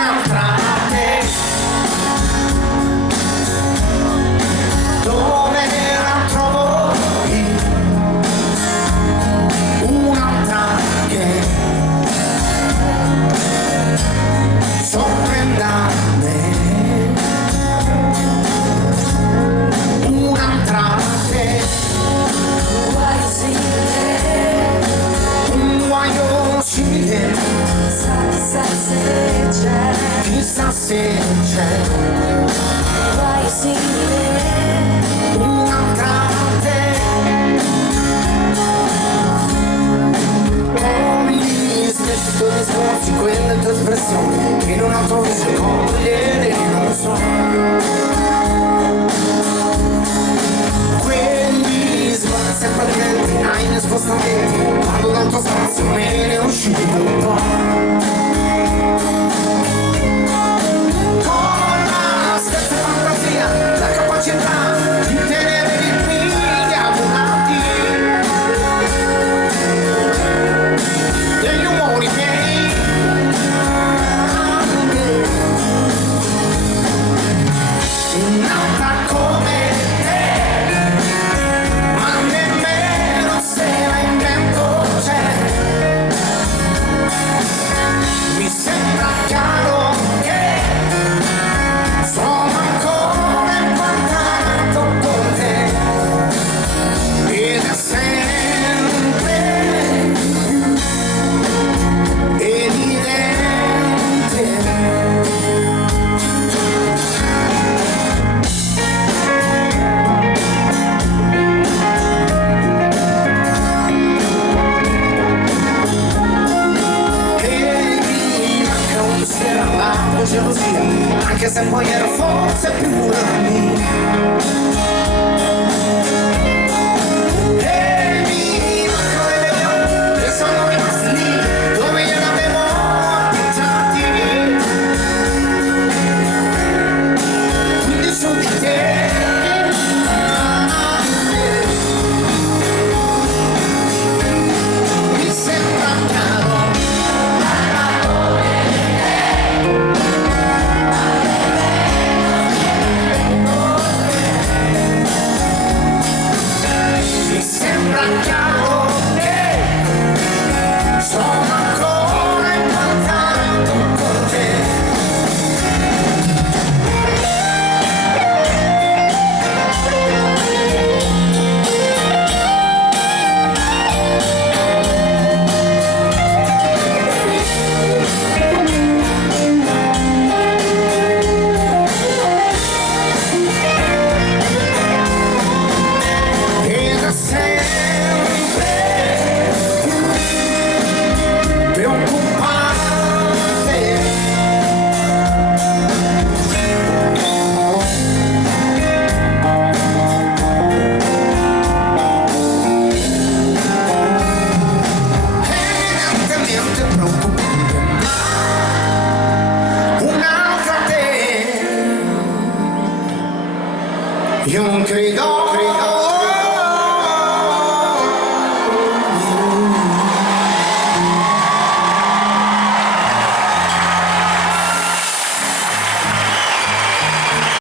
un'altra te. Dove la trovo io? Un'altra che sorprenda me. Un'altra te. Un guaio simile. Chissà se c'è. Chissà se c'è. Guaio simile. Un'altra te. Poi gli stessi tuoi discorsi, quelle tue espressioni che in un altro viso cogliere non so. Quelli sguardi sempre attenti ai miei spostamenti, quando dal tuo spazio me ne è uscito un po'. Con la stessa fantasia, la capacità di tenere i figli avvolati degli umori miei. Nata come te, ma nemmeno se la invento c'è. Mi sembra chiaro che sono ancora incantato con te, ed è sempre più evidente. La tua gelosia, anche se poi ero forse più pura mia. E mi mancano le mie occhi che sono rimasti lì dove gliene avevo appoggiati. Quindi su di te mi sembra chiaro. Sembra chiaro che sono ancora incantato con te. Ed è sempre preoccupante. Evidentemente preoccupante, ma un'altra te. Io non credo